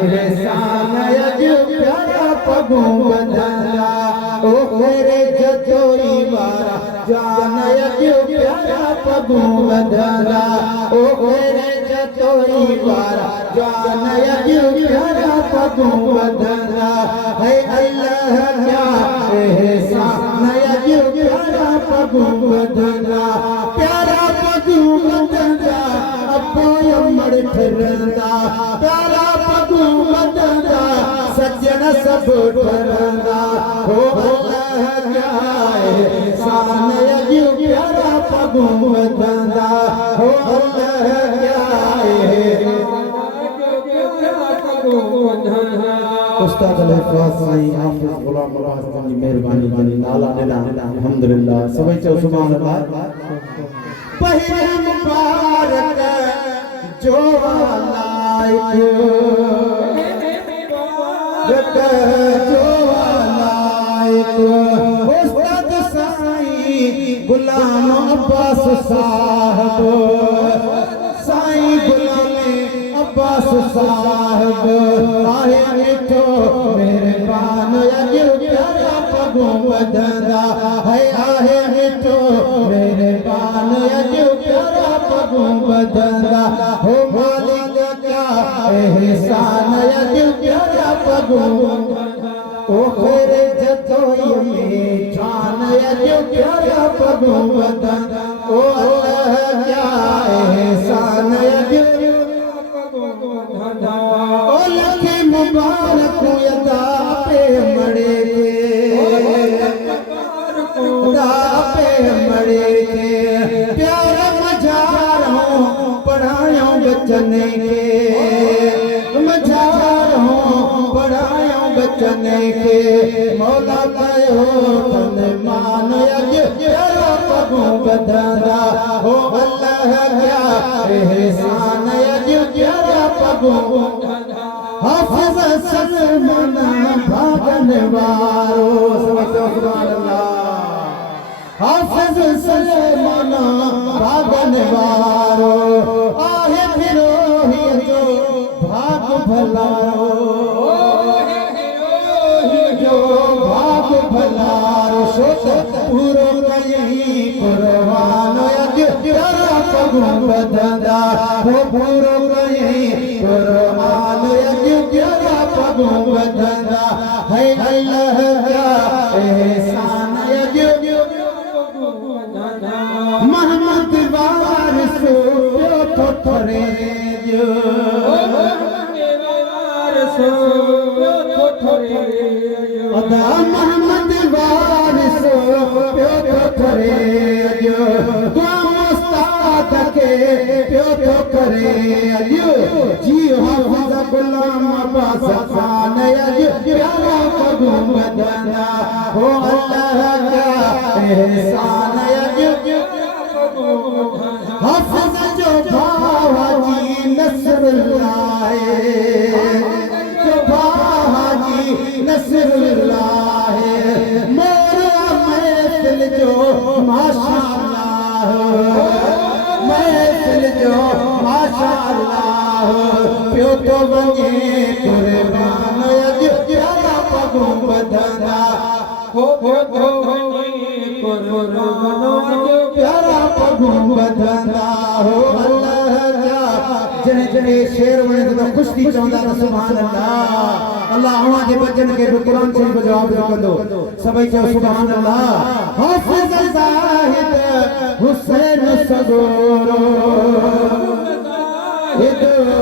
एहसान अॼु प्यारा पगू बंधंदा ओ मेरे जतोई वारा जान अॼु प्यारा पगू बंधंदा ओ मेरे जतोई वारा जान अॼु प्यारा पगू बंधंदा है अल्लाह क्या एहसान अॼु प्यारा पगू बंधंदा प्यारा पगू बंधंदा अब्बो अमड़ फिरंदा प्यारा पगू बंधंदा सज्जन सब ठरंदा हो अल्लाह क्या एहसान अॼु प्यारा पगू बंधंदा हो अल्लाह क्या उस्ताद अल-इफ़ाज़ साईं हाफ़िज़ ग़ुलाम नवाज़ जी मेहरबानी जी नाला ॾिना अल्हम्दुलिल्लाह सभई चओ सुभान अल्लाह पहिरे मुबारक जो लाइक जो लाइक उस्ताद साईं ग़ुलाम अब्बास साहब साईं ग़ुलाम अब्बास साहब आहे मिठो मेहरबान अॼु प्यारा पगू बंधंदा है आहे मिठो मेहरबान अॼु प्यारा पगू बंधंदा हो मालिक क्या एहसान अॼु प्यारा पगू ओ मेरे जतोई में जान अॼु प्यारा पगू बंधंदा ओ अल्लाह क्या एहसान अॼु ओ लखे मुबारक यदा पे मड़े पे मड़े प्यारा मझारों पढ़ायो बचन के मझारों पढ़ायो बचन के मौला कयो तन मान अॼु प्यारा पगू बंधंदा हो अल्लाह क्या एहसान अॼु प्यारा पगू हाफ़िज़ सलमान भागन वारो सुभान अल्लाह हाफ़िज़ सलमान भागन वारो आहे फिरोही जो भाग भलारो जो भाग भलारो सोच पूरो कयई कुर्बान अॼु प्यारा पगू बंधंदा हो पूरो कयई कुर्बान अॼु प्यारा पगू बंधंदा है अल्लाह क्या एहसान अॼु मोहम्मद वारिस पियो थो थरे जो अदा मोहम्मद वारिस पियो थो थरे जो उस्ताद के पियो थो करे अॼु जी हाफ़िज़ ग़ुलाम अब्बास खान अॼु प्यारा पगू बंधंदा हो अल्लाह क्या एहसान अॼु हाफ़िज़ जो भाजी नसरुल्लाह जो भाजी नसरुल्लाह मोरा महफ़िल जो माशाअल्लाह महफ़िल जो माशाअल्लाह पियो तो वञे कुर्बान अॼु प्यारा पगू बंधंदा हो प्यारा पगू बंधंदा हो अल्लाह जा जने जने शेर वणे तो खुश थी चवंदा त सुभान अल्लाह अल्लाह अवां जे बचन खे क़ुरान शरीफ़ जवाब कंदो सभई चओ सुभान अल्लाह हाफ़िज़ ज़ाहिद हुसैन सगोरो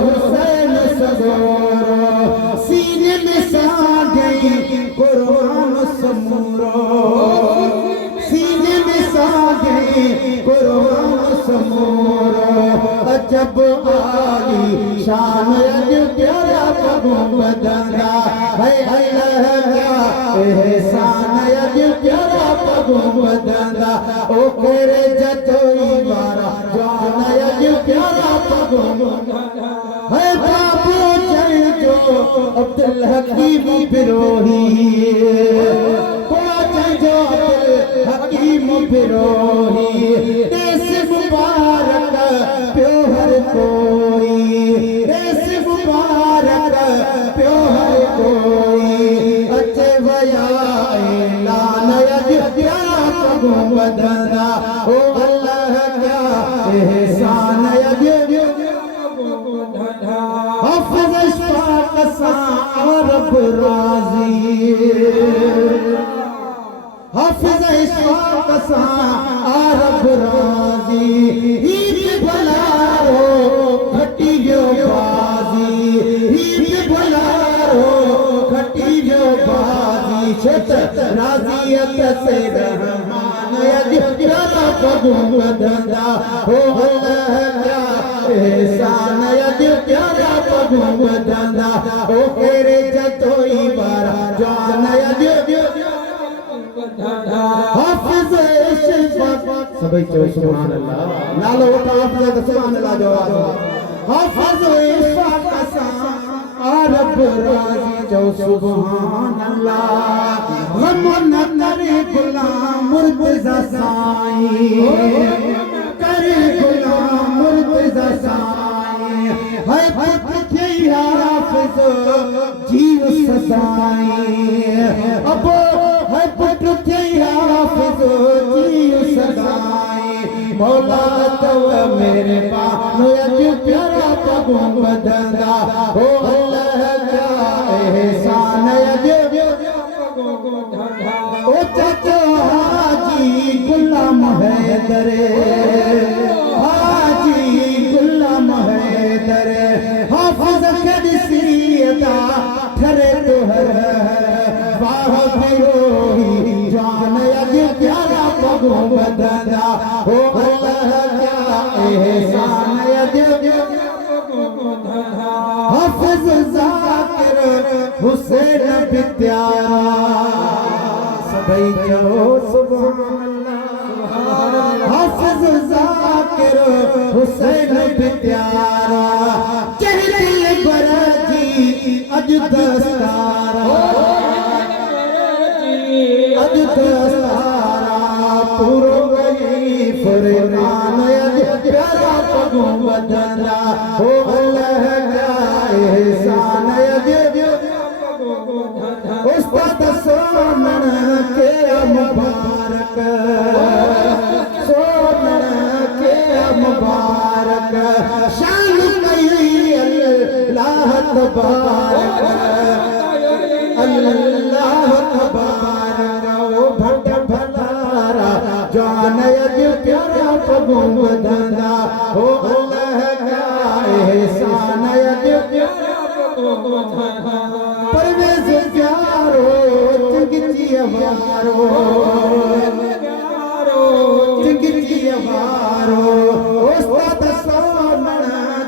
हुसैन सगोरो सीने में सागई कुर्बान समूरो सीने में सागई कुर्बान समूरो अजब आली शान अॼु प्यारा पगू बंधंदा है अल्लाह क्या एहसान अॼु प्यारा पगू बंधंदा ओ केरे जतोई वारा जान अॼु प्यारा पगू बंधंदा है बाबू चई जो अब्दुल हकीम बिरोही जो अब्दुल हकीम बिरोही देश मुबारक प्यो हर कोई देश मुबारक बदंदा ओ अल्लाह क्या एहसान अज हाफिज इश्क़ सा रब राज़ी हाफिज इश्क़ सा रब राज़ी ईद भलारो खटी जो बाज़ी ईद भलारो खटी जो बाज़ी छत राज़ियत से रहमान अज प्यारा पगु बदंदा हो अल्लाह क्या एहसान अज प्यारा पगु बदंदा ओ तेरे जतोई बारा जान अज हाफिज इश्क़ सभी चो सुभान अल्लाह नालो उठा हाफिज सुभान अल्लाह जवाब हाफिज इश्क़ सा रब राज़ी चो सुभान अल्लाह गम न करे गुलाम मुर्तज़ा साईं करे गुलाम मुर्तज़ा साईं है पुत हाफिज जीव सदाईं अब है पुट हाफिज जीव सदाईं मौला तव मेरे पान अज प्यारा पगु बदंदा हो अल्लाह क्या एहसान अज ओ चाचा हाजी गुलाम हैदर हाजी गुलाम हैदर हाफिज कदसियता ठरे तो हर वाह बिरोही जान अज प्यारा पगु बदंदा हो अल्लाह क्या एहसान अज हाफिज ज़ाकिर हुसैन भी प्यारा सभी कहो सुभान अल्लाह हाफिज ज़ाकिर हुसैन भी प्यारा चहरे बरजी अज दस्तारा अज दस्तारा पूरो गई फरमान अज प्यारा पगु बदंदा हो अल्लाह क्या एहसान अज उस्ताद सोनन के मुबारक सोनन के मुबारक शान कई अल्लाह तबारक अल्लाह तबारक ओ भट भलारा जान अज प्यारा पगु बदंदा हो अल्लाह क्या एहसान अज परवेज़ प्यारो चिंगी अवारो चिंगी अवारो उस्ताद सोनन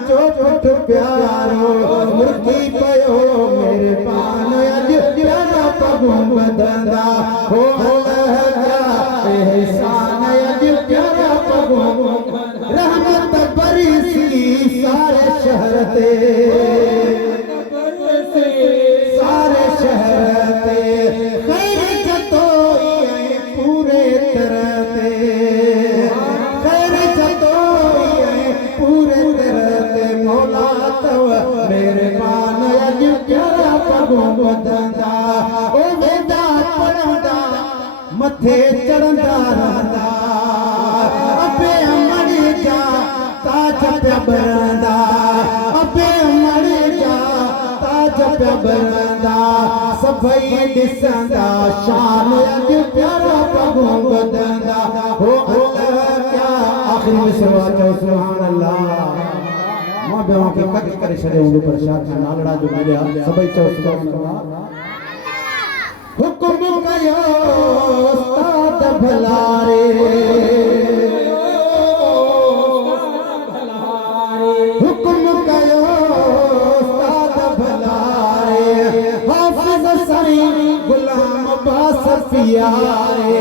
जो पुट प्यारो मुर्गी पयो मेरे पान अज प्यारा पगु बदंदा हो अल्लाह क्या एहसान अज प्यारा पगु रहमत बरसी सारे शहर ते सारे शहर ते खैर जतोई पूरे तरह ते खैर जतोई पूरे तरह ते मौला तव मेरे पान अज प्यारा पगु बदंदा ओ वेदा पढ़ंदा मथे चढ़ंदा रहंदा अबे अमर जा ताज पे बरंदा अबे अमर जा ताज पे बरंदा सभई दिसंदा शान अज प्यारा पगु बदंदा हो अल्लाह क्या आखिरी में शुरुआत है सुभान अल्लाह मां बेवा के कट करे छड़े उन पर शाद नालड़ा जो मिलिया सभई चो सुभान अल्लाह हुक्म कयो उस्ताद भलारे हुक्म कयो उस्ताद भलारे हाफिज साईं गुलाम अब्बास पियारे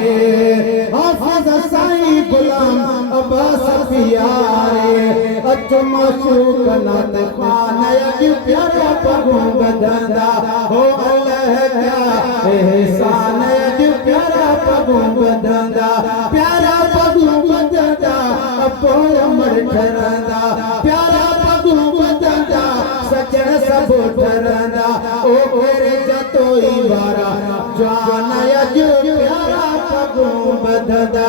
हाफिज साईं गुलाम अब्बास पियारे अच माशूक नात खान अज प्यारा पगु बदंदा हो अल्लाह क्या एहसान अज प्यारा पगु बदंदा प्यारा पगु बदंदा अपोय अमर ठरंदा प्यारा पगु बदंदा सजण सब ठरंदा ओ मेरे जतोई वारा जान अज प्यारा पगु बदंदा